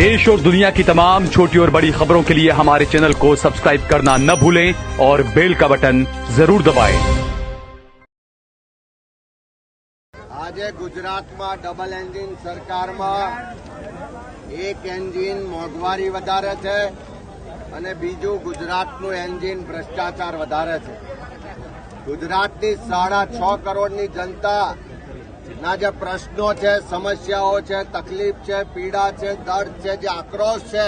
देश और दुनिया की तमाम छोटी और बड़ी खबरों के लिए हमारे चैनल को सब्सक्राइब करना न भूलें और बेल का बटन जरूर दबाएं। આજે ગુજરાતમાં ડબલ એન્જિન સરકારમાં એક એન્જિન મોંઘવારી વધારે છે અને બીજું ગુજરાતનું એન્જિન ભ્રષ્ટાચાર વધારે છે। ગુજરાતની 6.5 કરોડની જનતાના જે પ્રશ્નો છે, સમસ્યાઓ છે, તકલીફ છે, પીડા છે, દર્દ છે, જે આક્રોશ છે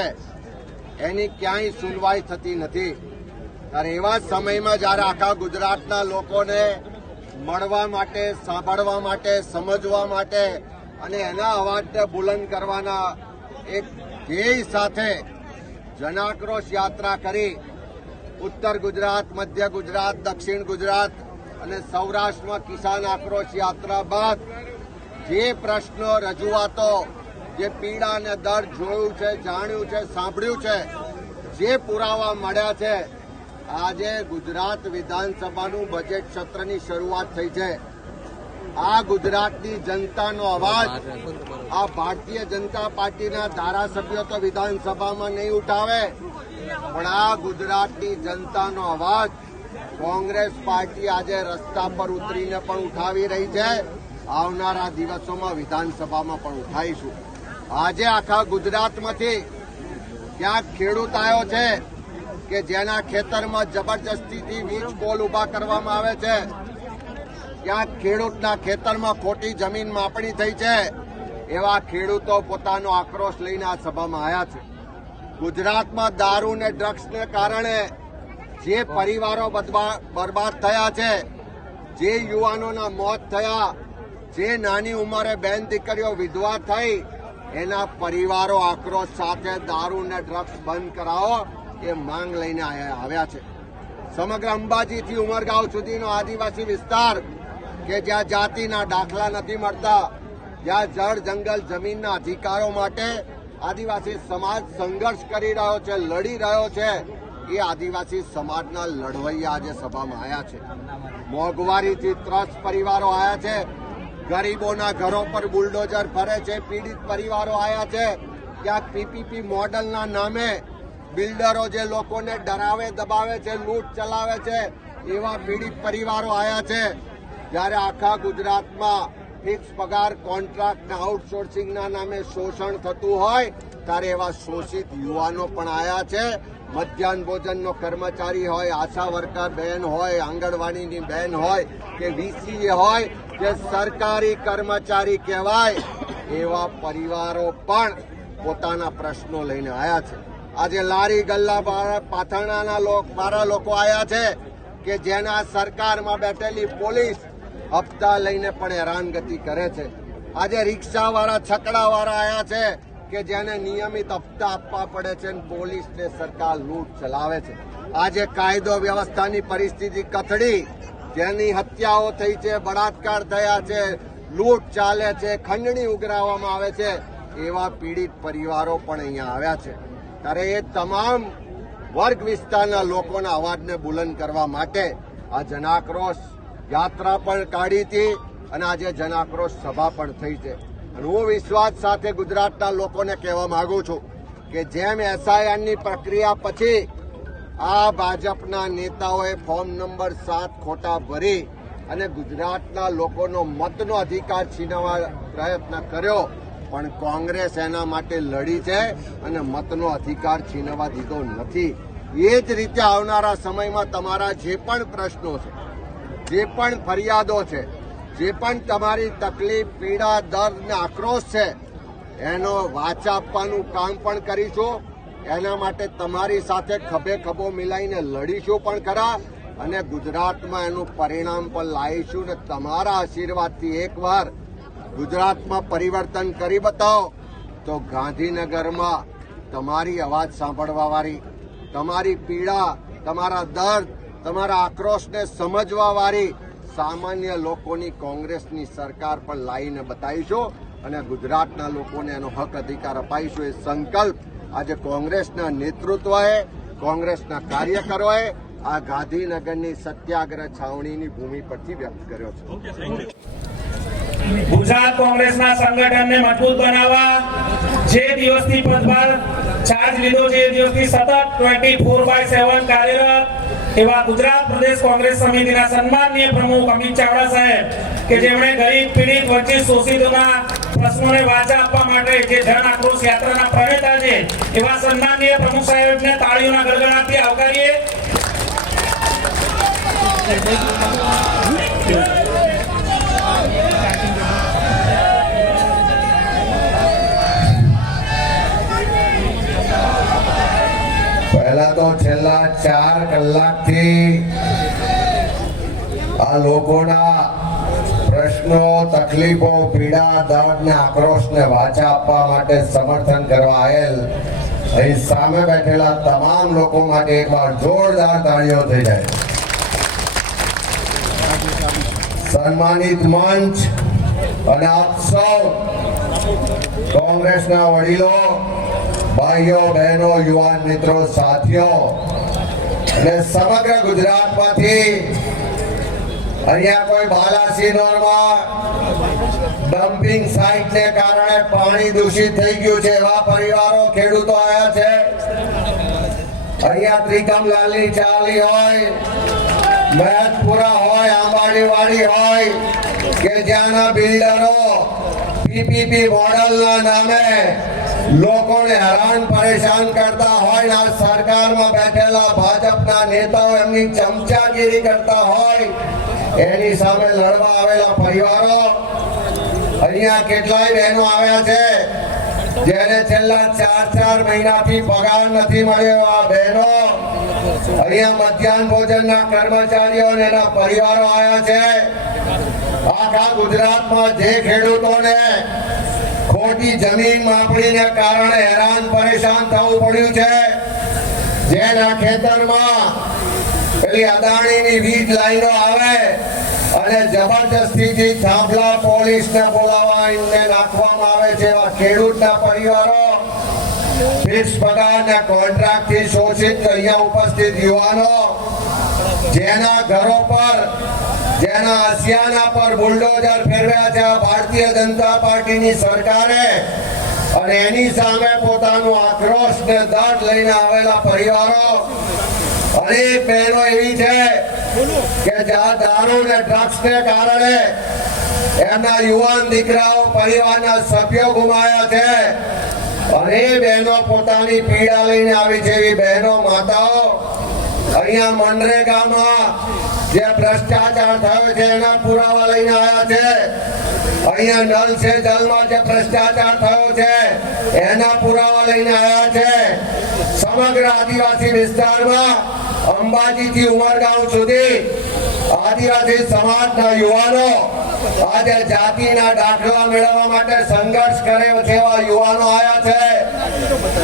એની ક્યાંય સુનવાઈ થતી નથી। ત્યારે એવા સમયમાં જ્યારે આખા ગુજરાતના લોકોને મળવા માટે, સાંભળવા માટે, સમજવા માટે અને એના અવાજને બુલંદ કરવાના એક ધ્યેય સાથે જનાક્રોશ યાત્રા કરી ઉત્તર ગુજરાત, મધ્ય ગુજરાત, દક્ષિણ ગુજરાત અને સૌરાષ્ટ્રમાં કિસાન આક્રોશ યાત્રા બાદ જે પ્રશ્નો, રજૂઆતો, જે પીડા અને દર્દ જોયું છે, જાણ્યું છે, સાંભળ્યું છે, જે પુરાવા મળ્યા છે, આજે ગુજરાત વિધાનસભાનું બજેટ સત્રની શરૂઆત થઈ છે। આ ગુજરાતની જનતાનો અવાજ આ ભારતીય જનતા પાર્ટીના ધારાસભ્યો તો વિધાનસભામાં નહીં ઉઠાવે, પણ આ ગુજરાતની જનતાનો અવાજ કોંગ્રેસ પાર્ટી આજે રસ્તા પર ઉતરીને પણ ઉઠાવી રહી છે। આવનારા દિવસોમાં વિધાનસભામાં પણ ઉઠાવીશું। આજે આખા ગુજરાતમાંથી ક્યાંક ખેડૂત આવ્યો છે કે જેના ખેતરમાં જબરજસ્તીથી વીજ પોલ ઉભા કરવામાં આવે છે, ક્યાંક ખેડૂતના ખેતરમાં ખોટી જમીન માપણી થઈ છે। એવા ખેડૂતો પોતાનો આક્રોશ લઈને આ સભામાં આવ્યા છે। ગુજરાતમાં દારૂ ને ડ્રગ્સને કારણે જે પરિવારો બરબાદ થયા છે, જે યુવાનોના મોત થયા, જે નાની ઉંમરે બેન દીકરીઓ વિધવા થઈ, એના પરિવારો આક્રોશ સાથે દારૂ ને ડ્રગ્સ બંધ કરાવો એ માંગ લઈને આવ્યા છે। સમગ્ર અંબાજીથી ઉમરગાંવ સુધીનો આદિવાસી વિસ્તાર કે જ્યાં જાતિના દાખલા નથી મળતા, જ્યાં જળ, જંગલ, જમીનના અધિકારો માટે આદિવાસી સમાજ સંઘર્ષ કરી રહ્યો છે, લડી રહ્યો છે, એ આદિવાસી સમાજના લડવૈયા આજે સભામાં આવ્યા છે। મોંઘવારીથી ત્રસ્ત પરિવારો આવ્યા છે, ગરીબોના ઘરો પર બુલડોઝર ફરે છે, પીડિત પરિવારો આવ્યા છે, ક્યાંક પીપીપી મોડલના નામે બિલ્ડરો જે લોકોને ડરાવે, દબાવે છે, લૂંટ ચલાવે છે, એવા પીડિત પરિવારો આવ્યા છે। જ્યારે આખા ગુજરાતમાં ફિક્સ પગાર, કોન્ટ્રાક્ટ ને આઉટસોર્સિંગના નામે શોષણ થતું હોય ત્યારે એવા શોષિત યુવાનો પણ આવ્યા છે। મધ્યાહન ભોજનનો કર્મચારી હોય, આશા વર્કર બહેન હોય, આંગણવાડીની બહેન હોય કે વીસીએ હોય, જે સરકારી કર્મચારી કહેવાય, એવા પરિવારો પણ પોતાના પ્રશ્નો લઈને આવ્યા છે। આજે લારી ગલ્લા પાથરણાના લોકો આવ્યા છે કે જેના સરકારમાં બેઠેલી પોલીસ હપ્તા લઈને પણ હેરાનગતિ કરે છે। આજે રિક્ષાવાળા, છકડાવાળા આવ્યા છે કે જેને નિયમિત હપ્તા આપવા પડે છે અને પોલીસને સરકાર લૂંટ ચલાવે છે। આજે કાયદો વ્યવસ્થાની પરિસ્થિતિ કથળી, જેની હત્યાઓ થઈ છે, બળાત્કાર થયા છે, લૂંટ ચાલે છે, ખંડણી ઉઘરાવવામાં આવે છે, એવા પીડિત પરિવારો પણ અહીંયા આવ્યા છે। ત્યારે એ તમામ વર્ગ વિસ્તારના લોકોના અવાજને બુલંદ કરવા માટે આ જનાક્રોશ યાત્રા પણ કાઢી હતી અને આજે જનાક્રોશ સભા પણ થઈ છે। અને હું વિશ્વાસ સાથે ગુજરાતના લોકોને કહેવા માંગુ છું કે જેમ એસઆઈઆરની પ્રક્રિયા પછી આ ભાજપના नेताओं ફોર્મ નંબર 7 ખોટા ભરી અને ગુજરાતના લોકોનો મતનો અધિકાર છીનવવા પ્રયત્ન કર્યો, પણ કોંગ્રેસ એના માટે લડી છે અને મતનો અધિકાર છીનવા દીધો નથી। એ જ રીતે આવનારા સમયમાં તમારા જે પણ પ્રશ્નો છે, જે પણ ફરિયાદો છે, જે પણ તમારી તકલીફ, પીડા, દર્દ ને આક્રોશ છે, એનો વાચા આપવાનું કામ પણ કરીશું। એના માટે તમારી સાથે ખભે ખભો મિલાઈને લડીશું પણ ખરા અને ગુજરાતમાં એનું પરિણામ પણ લાવીશું ને તમારા આશીર્વાદથી એકવાર ગુજરાતમાં પરિવર્તન કરી બતાવો તો ગાંધીનગરમાં તમારી અવાજ સાંભળવાવાળી, તમારી પીડા, તમારા દર્દ, તમારા આક્રોશને સમજવાવાળી સામાન્ય લોકોની કોંગ્રેસની સરકાર પણ લાવીને બતાવીશું અને ગુજરાતના લોકોને એનો હક અધિકાર અપાઈશું। એ સંકલ્પ આજે કોંગ્રેસના નેતૃત્વએ, કોંગ્રેસના કાર્યકરોએ આ ગાંધીનગરની સત્યાગ્રહ છાવણીની ભૂમિ પરથી વ્યક્ત કર્યો છે। ગુજરાત કોંગ્રેસના સંગઠનને મજબૂત બનાવવા જે દિવસથી પદભાર ચાર્જ લીધો છે એ દિવસથી સતત 24/7 કાર્યરત એવા ગુજરાત પ્રદેશ કોંગ્રેસ સમિતિના સન્માનીય પ્રમુખ અમિત ચાવડા સાહેબ કે જેમણે ગરીબ પીડિત વંચિત શોષિતોના પ્રશ્નોને વાચા આપવા માટે જે જન આક્રોશ યાત્રાના પ્રણેતા છે એવા સન્માનીય પ્રમુખ સાહેબને તાળીઓના ગડગડાટથી આવકારીએ. પહેલા તો છેલ્લા 4 કલાકથી આ લોકોના પ્રશ્નો, તકલીફો, પીડા, દર્દ ને આક્રોશને વાચા આપવા માટે સમર્થન કરવા આવેલ અહીં સામે બેઠેલા તમામ લોકો માટે એકવાર જોરદાર તાળીઓ થઈ જાય. સન્માનિત મંચ અને આપ સૌ કોંગ્રેસના વડીલો, ભાઈઓ, બહેનો, યુવાન મિત્રો, સાથીઓ અને સમગ્ર ગુજરાતમાંથી અહીંયા કોઈ બાલાસિનોરમાં ડમ્પિંગ સાઇટને કારણે પાણી દૂષિત થઈ ગયું છે એવા પરિવારો, ખેડૂતો આવ્યા છે. અહીંયા ત્રિકમલાલની ચાલી હોય, મહેતપુરા હોય, આંબાડીવાડી હોય કે જ્યાંના બિલ્ડરો પીપીપી મોડલના નામે લોકોને હેરાન પરેશાન કરતા હોય, આ સરકારમાં બેઠેલા ભાજપના નેતાઓ એમની ચમચાગીરી કરતા હોય, એની સામે લડવા આવેલા પરિવારો. અહીંયા કેટલાય બહેનો આવ્યા છે જેને છેલ્લા 4 મહિનાથી પગાર નથી મળ્યો. આ બહેનો, અહીંયા મધ્યાહન ભોજનના કર્મચારીઓ અને એના પરિવારો આવ્યા છે. આખા ગુજરાતમાં જે ખેડૂતોને ખોટી જમીન માપણીને કારણે હેરાન પરેશાન થવું પડ્યું છે, જેના ખેતરમાં પેલી અદાણીની વીજ લાઈનો આવે અને જબરજસ્તીથી થાંભલા પોલીસને બોલાવીને નાખવામાં આવે છે, એવા ખેડૂતના પરિવારો, ફિક્સ પગારને કોન્ટ્રાક્ટથી શોષિત અહીંયા ઉપસ્થિત યુવાનો, જેના ઘરો પર, જેના આસિયાના પર બુલડોઝર ફેરવ્યા છે ભારતીય જનતા પાર્ટીની સરકારે, અને એની સામે પોતાનો આક્રોશ ને દર્દ લઈને આવેલા પરિવારો. અનેક બહેનો એવી છે કે જ્યાં દારૂ ને ડ્રગ્સ ને કારણે એમના યુવાન દીકરાઓ, પરિવારના સભ્યો ગુમાયા છે, અને એ બહેનો પોતાની પીડા લઈને આવી છે. એવી બહેનો, માતાઓ અહીંયા મનરેગામાં જે ભ્રષ્ટાચાર થયો છે એના પુરાવા લઈને આવ્યા છે. અહીંયા નલ સે જલમાં જે ભ્રષ્ટાચાર થયો છે એના પુરાવા લઈને આવ્યા છે. સમગ્ર આદિવાસી વિસ્તારમાં અંબાજીથી ઉમરગાંવ સુધી આદિવાસી સમાજના યુવાનો આજે જાતિના દાખલા મેળવવા માટે સંઘર્ષ કરે છે એવા યુવાનો આવ્યા છે.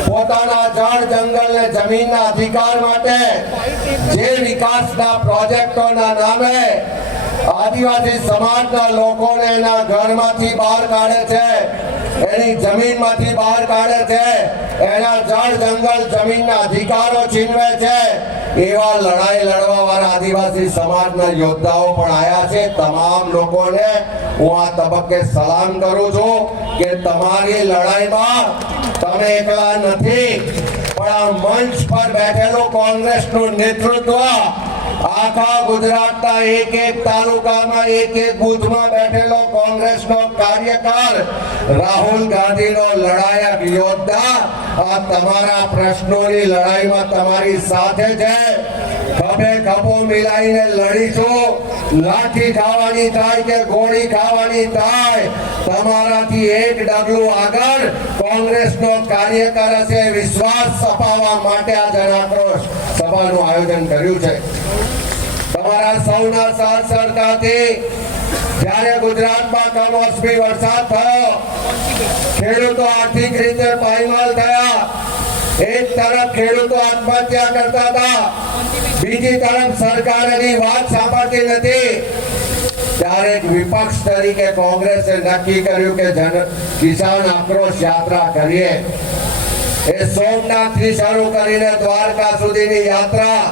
પોતાના જળ, જંગલ ને જમીનના અધિકાર માટે જે વિકાસના પ્રોજેક્ટોના નામે આદિવાસી સમાજના લોકોને એના ઘરમાંથી બહાર કાઢે છે, એની જમીનમાંથી બહાર કાઢે છે, એના જળ, જંગલ, જમીનના અધિકારો છીનવે છે, એવા લડાઈ લડવા વાળા આદિવાસી સમાજના યોદ્ધાઓ પણ આયા છે. તમામ લોકોને હું આ તબક્કે સલામ કરું છું કે તમારી લડાઈમાં તમે એકલા નથી, પણ આ મંચ પર બેઠેલું કોંગ્રેસનું નેતૃત્વ આખા ગુજરાતના એક તાલુકામાં, એક બૂથમાં બેઠેલો કોંગ્રેસનો કાર્યકર, રાહુલ ગાંધીનો લડાયક યોદ્ધા આ તમારા પ્રશ્નોની લડાઈમાં તમારી સાથે છે. ખભે ખભો મિલાઈને લડીશું. લાઠી ખાવાની થાય કે ગોળી ખાવાની થાય, તમારાથી એક ડગલું આગળ કોંગ્રેસનો કાર્યકર હશે. વિશ્વાસ અપાવવા માટે આ જનાક્રોશ સભાનું આયોજન કર્યું છે. તમારા સૌના સાથ સરકારથી જ્યારે ગુજરાતમાં કમોસમી વરસાદ થયો, ખેડૂતો આર્થિક રીતે પાયમાલ થયા. એક તરફ ખેડૂતો આત્મહત્યા કરતા હતા, બીજી તરફ સરકાર એની વાત સાંભળતી નથી. ત્યારે વિપક્ષ તરીકે કોંગ્રેસે નક્કી કર્યું કે કિસાન આક્રોશ યાત્રા કરીએ. એ સોમનાથથી શરૂ કરીને દ્વારકા સુધીની યાત્રા,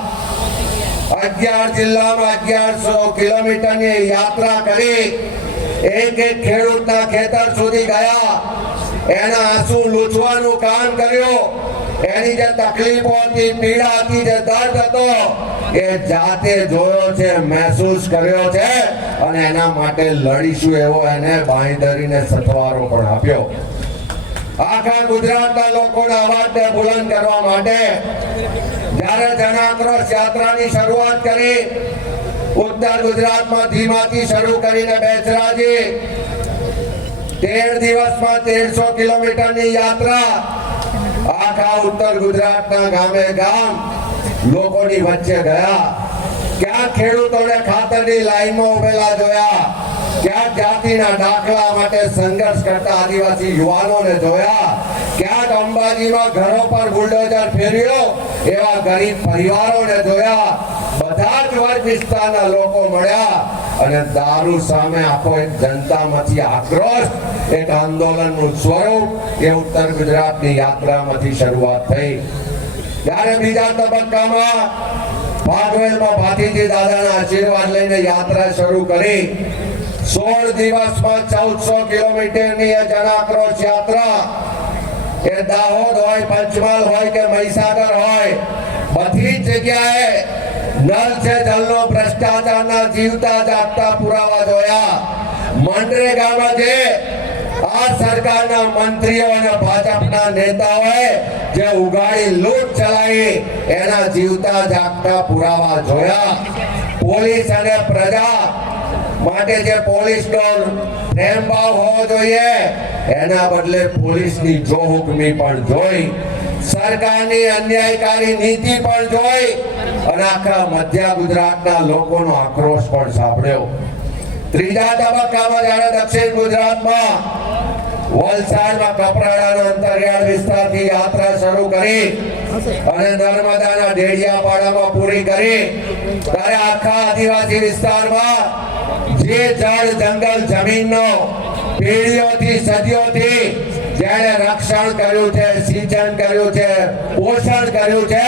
11 જિલ્લામાં 1100 કિલોમીટરની યાત્રા કરી એક એક ખેડૂતના ખેતર સુધી ગયા, એના આંસુ લૂછવાનું કામ કર્યું, એની જે તકલીફો હતી, પીડા હતી, જે દર્દ હતો એ જાતે જોયો છે, મહેસૂસ કર્યો છે અને એના માટે લડીશું એવો એને બાંહેધરીને સથવારો પણ આપ્યો. આખા ગુજરાતના લોકોના અવાજને બુલંદ કરવા માટે જ્યારે જન આક્રોશ યાત્રાની શરૂઆત કરી, ઉત્તર ગુજરાતમાં ધીમાથી શરૂ કરીને બેચરાજી 13 દિવસમાં 1300 કિલોમીટરની યાત્રા આખા ઉત્તર ગુજરાતના ગામે ગામ લોકોની વચ્ચે ગયા. ક્યાં ખેડૂતોને ખાતરની લાઈનમાં ઉભેલા જોયા, ક્યાંક જાતિના દાખલા માટે સંઘર્ષ કરતા આદિવાસી યુવાનોને જોયા, ક્યાંક અંબાજીમાં ઘરો પર બુલડોઝર ફેર્યો એવા ગરીબ પરિવારોને જોયા. બધા જ વર્ગ વિસ્તારના લોકો મળ્યા અને દારૂ સામે આખો એક જનતામાંથી આક્રોશ, એક આંદોલનનું સ્વરૂપ એ ઉત્તર ગુજરાતની યાત્રામાંથી શરૂઆત થઈ. ત્યારે બીજા તબક્કામાં ભાગવેલમાં ભાતીજી દાદાના આશીર્વાદ લઈને યાત્રા શરૂ કરી. 16 દિવસમાં 1400 કિલોમીટરની એ જન આક્રોશ યાત્રા એ દાહોદ હોય, પંચમહાલ હોય કે મહીસાગર હોય, બધી જ જગ્યાએ નલ છે જલનો ભ્રષ્ટાચારના જીવતા જાગતા પુરાવા જોયા. મનરેગામાં જે આ સરકારના મંત્રીઓ અને ભાજપના નેતાઓએ જે ઉગાડી લૂંટ ચલાવી એના જીવતા જાગતા પુરાવા જોયા. પોલીસ અને પ્રજા માટે જે પોલીસનો પ્રેમ ભાવ હોવો જોઈએ એના બદલે પોલીસની જોહુકમી પણ જોઈ, સરકારની અન્યાયકારી નીતિ પણ જોઈ અને આખા મધ્ય ગુજરાતના લોકોનો આક્રોશ પણ સાંભળ્યો. ત્રીજા તબક્કામાં જ્યારે દક્ષિણ ગુજરાતમાં વલસાડમાં કપરાડાના અંતરિયાળ વિસ્તારથી યાત્રા શરૂ કરી અને નર્મદાના ડેડિયાપાડામાં પૂરી કરી, ત્યારે આખા આદિવાસી વિસ્તારમાં જે જળ જંગલ જમીનનો પેઢીઓથી સદીઓથી જેણે રક્ષણ કર્યું છે, સિંચન કર્યું છે, પોષણ કર્યું છે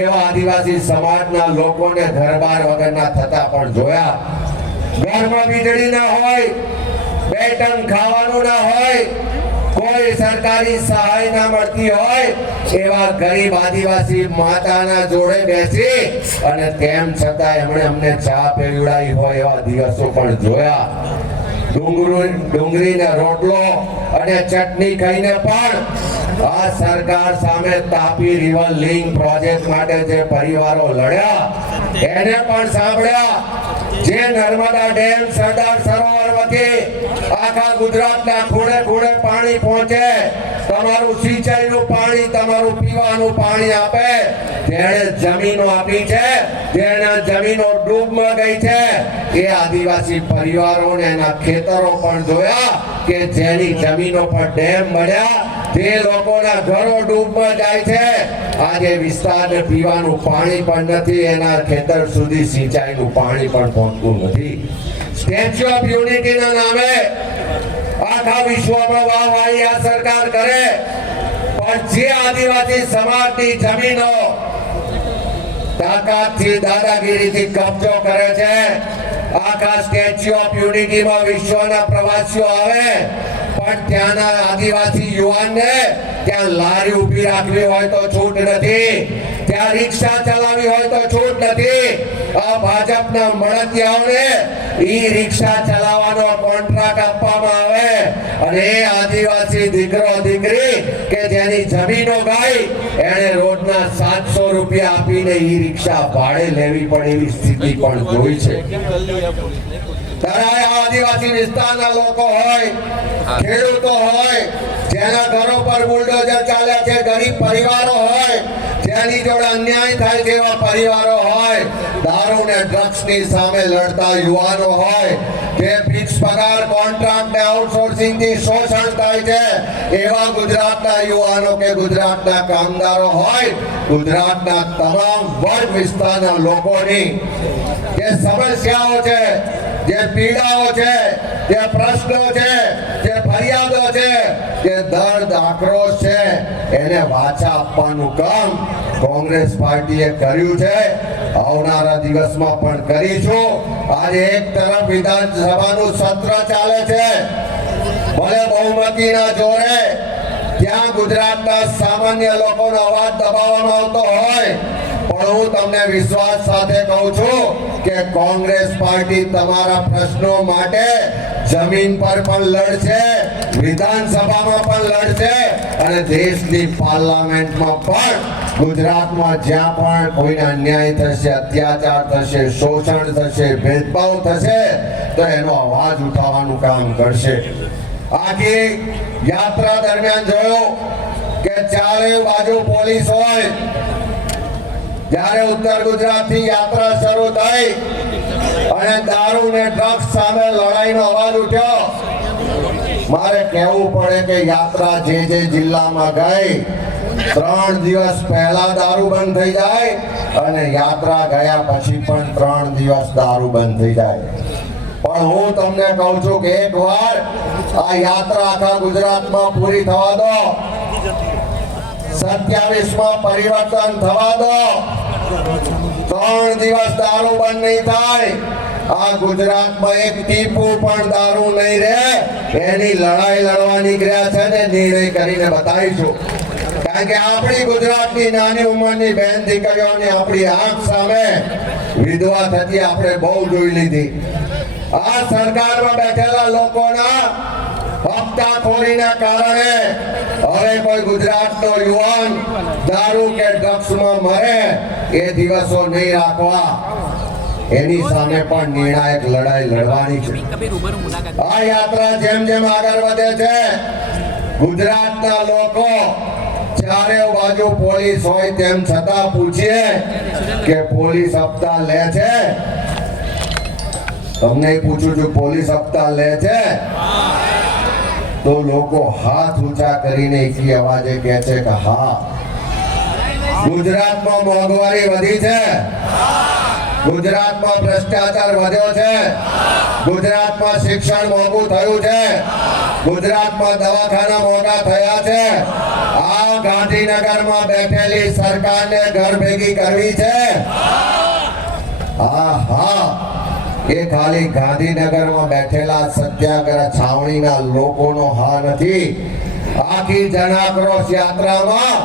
એવા આદિવાસી સમાજના લોકોને ઘરબાર વગરના થતા પણ જોયા. ઘરમાં વીજળી ના હોય, 2 ટન ખાવાનું ના હોય, કોઈ સરકારી સહાય ના મળતી હોય એવા ગરીબ આદિવાસી માતાના જોડે બેસી અને તેમ છતાં એમણે અમને ચા પીવડાવી હોય એવા દિવસો પણ જોયા. ડુંગળીને રોટલો અને ચટણી ખાઈને પણ આ સરકાર સામે તાપી રિવર લિંક પ્રોજેક્ટ માટે જે પરિવારો લડ્યા એને પણ સાંભળ્યા. જે નર્મદા ડેમ, સરદાર સરોવર વતી આખા ગુજરાતના ખૂણે ખૂણે પાણી પહોંચે, તમારું સિંચાઈનું પાણી, તમારું પીવાનું પાણી આપે, જેણે જમીનો આપી છે, જેના જમીનો ડૂબમાં ગઈ છે એ આદિવાસી પરિવારોને એના ખેતરો પણ જોયા કે જેની જમીનો પર ડેમ મળ્યા, જે લોકોના ઘરો ડૂબમાં જાય છે, આજે વિસ્તારને પીવાનું પાણી પણ નથી, એના ખેતર સુધી સિંચાઈનું પાણી પણ પહોંચતું નથી. સ્ટેચ્યુ ઓફ યુનિટીના નામે આખા વિશ્વમાં વાહવાહી આ સરકાર કરે, પણ જે આદિવાસી સમાજની જમીનો તાકાતથી, દાદાગીરીથી કબજો કરે છે, આખા સ્ટેચ્યુ ઓફ યુનિટીમાં વિશ્વના પ્રવાસીઓ આવે પણ ત્યાંના આદિવાસી યુવાનને ત્યાં લારી ઊભી રાખવી હોય તો છૂટ નથી, ત્યાં રિક્ષા ચલાવવી હોય તો છૂટ નથી. આ ભાજપના મળતિયાઓને ઈ રિક્ષા ચલાવવાનો કોન્ટ્રાક્ટ આપવામાં આવે અને એ આદિવાસી દીકરો દીકરી કે જેની જમીનો ગઈ એને રોજના 700 રૂપિયા આપીને ઈ રિક્ષા ભાડે લેવી પડે એવી સ્થિતિ પણ જોઈ છે. ત્યારે આદિવાસી વિસ્તારના લોકો હોય, ખેડૂતો હોય, જેના ઘરો પર બુલડોઝર ચાલે છે, ગરીબ પરિવારો હોય, જેની જોડે અન્યાય થાય છે એવા પરિવારો હોય, દારૂ ને ડ્રગ્સ ની સામે લડતા યુવાનો હોય, જે ફિક્સ પગાર, કોન્ટ્રાક્ટ ને આઉટસોર્સિંગ થી શોષણ થાય છે એવા ગુજરાતના યુવાનો કે ગુજરાતના કામદારો હોય, ગુજરાતના તમામ વર્ગ વિસ્તારના લોકોની જે સમસ્યાઓ છે, જે પીડાઓ છે, જે પ્રશ્નો છે, જે ફરિયાદો છે, જે દર્દ આક્રોશ છે એને વાચા આપવાનું કામ કોંગ્રેસ પાર્ટીએ કર્યું છે, આવનારા દિવસમાં પણ કરીશું. આજે એક તરફ વિધાનસભાનું સત્ર ચાલે છે, ભલે બહુમતીના જોરે ત્યાં ગુજરાતના સામાન્ય લોકોનો અવાજ દબાવવામાં આવતો હોય, પણ હું તમને વિશ્વાસ સાથે કહું છું કે કોંગ્રેસ પાર્ટી તમારા પ્રશ્નો માટે જમીન પર પણ લડશે, વિધાનસભામાં પણ લડશે અને દેશની પાર્લામેન્ટમાં પણ ગુજરાતમાં જ્યાં પણ કોઈને અન્યાય થશે, અત્યાચાર થશે, શોષણ થશે, ભેદભાવ થશે તો એનો અવાજ ઉઠાવવાનું કામ કરશે. આખી યાત્રા દરમિયાન જોયું કે ચારે બાજુ પોલીસ હોય. જ્યારે ઉત્તર ગુજરાતથી યાત્રા શરૂ થઈ અને દારૂ ને ડ્રગ્સ સામે લડાઈનો અવાજ ઉઠ્યો, મારે કહેવું પડે કે યાત્રા જે જિલ્લામાં ગઈ 3 દિવસ પહેલા દારૂ બંધ થઈ જાય અને યાત્રા ગયા પછી પણ 3 દિવસ દારૂ બંધ થઈ જાય. પણ હું તમને કહું છું કે એકવાર આ યાત્રા આખા ગુજરાતમાં પૂરી થવા દો, 27માં પરિવર્તન થવા દો. 3 દિવસ દારૂ બંધ નહીં થાય, આ ગુજરાતમાં એક ટીપું પણ દારૂ નહીં રહે. એની લડાઈ લડવા નીકળ્યા છે ને નિર્ણય કરીને બતાવીશું. કારણ કે આપણી ગુજરાતની નાની ઉંમરની બહેન દીકરીઓની આપણી આંખ સામે વિધવા થતી આપણે બહુ જોઈ લીધી. આ સરકારમાં બેઠેલા લોકોના હપ્તાખોરીના કારણે હવે કોઈ ગુજરાતનો યુવાન દારૂ કે ડ્રગ્સમાં મરે એ દિવસો નહીં રાખવા. એની સામે પણ નિર્ણાયક લડાઈ લડવાની છે. આ યાત્રા જેમ જેમ આગળ વધે છે, ગુજરાતના લોકો ચારે બાજુ પોલીસ હોય તેમ છતાં પૂછીએ કે પોલીસ હપ્તા લે છે? તમને પૂછું છું, પોલીસ હપ્તા લે છે? તો લોકો હાથ ઊંચા કરીને એકી અવાજે કહે છે કે હા. ગુજરાતમાં મોંઘવારી વધી છે, ગુજરાતમાં ભ્રષ્ટાચાર વધ્યો છે, ગુજરાતમાં શિક્ષણ મોંઘું થયું છે, ગુજરાતમાં દવાખાના મોંઘા થયા છે. આ ગાંધીનગરમાં બેઠેલી સરકારને ઘર ભેગી કરવી છે. હા, એ ખાલી ગાંધીનગરમાં બેઠેલા સત્યાગ્રહ છાવણીના લોકોનો હા નથી. આખી જન આક્રોશ યાત્રામાં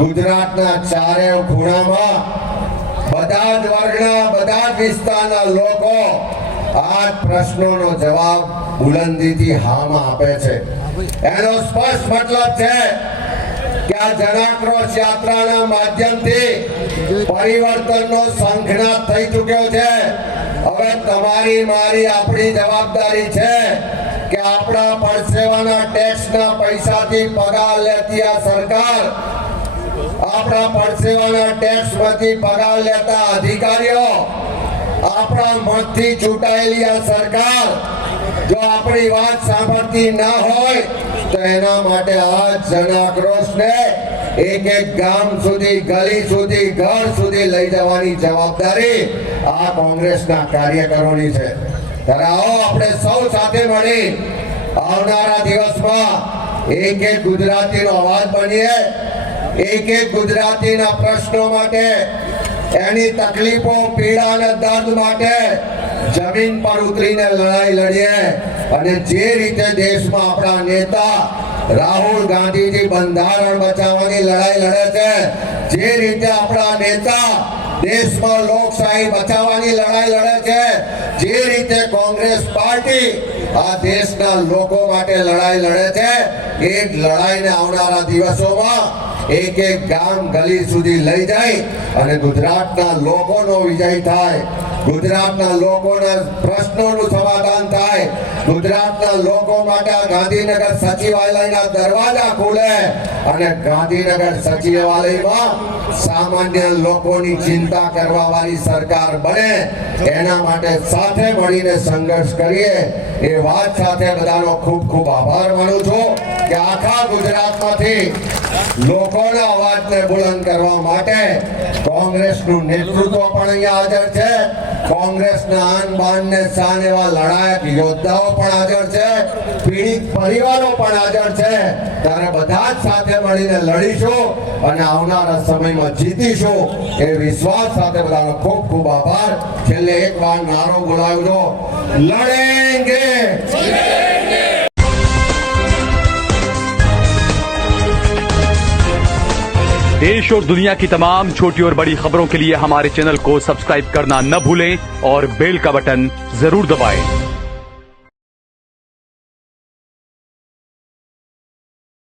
ગુજરાતના ચારે ખૂણામાં બધા જ વર્ગના, બધા જ વિસ્તારના લોકો આ પ્રશ્નોનો જવાબ બુલંદીથી હામાં આપે છે. એનો સ્પષ્ટ મતલબ છે કે આ જન આક્રોશ યાત્રાના માધ્યમથી પરિવર્તનનો શંખનાદ થઈ ચૂક્યો છે. હવે તમારી મારી આપણી જવાબદારી છે કે આપણા પરસેવાના ટેક્સના પૈસાથી પગાર લેતી આ સરકાર, આપણા પરસેવાના ટેક્સમાંથી પગાર લેતા અધિકારીઓ, આપણા મતથી ચૂંટાયેલી આ સરકાર જો આપણી વાત સાંભળતી ના હોય તો એના માટે આ જન આક્રોશને એક એક ગામ સુધી, ગલી સુધી, ઘર સુધી લઈ જવાની જવાબદારી આ કોંગ્રેસના કાર્યકરોની છે. ત્યારે આવો આપણે સૌ સાથે મળી આવનારા દિવસમાં એક એક ગુજરાતીનો અવાજ બનીએ, એક એક ગુજરાતીના પ્રશ્નો માટે, એની તકલીફો, પીડા અને દર્દ માટે જમીન પર ઉતરીને લડાઈ લડીએ. અને જે રીતે દેશમાં આપણા નેતા રાહુલ ગાંધીજી બંધારણ બચાવવાની લડાઈ લડે છે, જે રીતે આપણા નેતા દેશમાં લોકશાહી બચાવવાની લડાઈ લડે છે, જે રીતે કોંગ્રેસ પાર્ટી આ દેશના લોકો માટે લડાઈ લડે છે, એ જ લડાઈને આવનારા દિવસોમાં એક એક ગામ, ગલી સુધી લઈ જાય અને ગુજરાતના લોકોનો વિજય થાય, ગુજરાતના લોકોના પ્રશ્નોનું સમાધાન થાય, ગુજરાતના લોકો માટે આ ગાંધીનગર સચિવાલયના દરવાજા ખુલે અને ગાંધીનગર સચિવાલયમાં સામાન્ય લોકોની ચિંતા કરવા વાળી સરકાર બને. એના માટે સાથે મળીને સંઘર્ષ કરીએ. એ વાત સાથે બધાનો ખૂબ ખૂબ આભાર માનું છું કે આખા ગુજરાતમાંથી લોકોના અવાજને બુલંદ કરવા માટે કોંગ્રેસનું નેતૃત્વ પણ અહીંયા હાજર છે, કોંગ્રેસના આન બાન ને શાન એવા લડાયક યોદ્ધાઓ પણ હાજર છે, પીડિત પરિવારો પણ હાજર છે. ત્યારે બધા જ સાથે મળીને લડીશું અને આવનારા સમયમાં જીતીશું એ વિશ્વાસ સાથે બધાનો ખૂબ ખૂબ આભાર. છેલ્લે એક વાર નારો બોલાવજો, લડેંગે. देश और दुनिया की तमाम छोटी और बड़ी खबरों के लिए हमारे चैनल को सब्सक्राइब करना न भूलें और बेल का बटन जरूर दबाएं.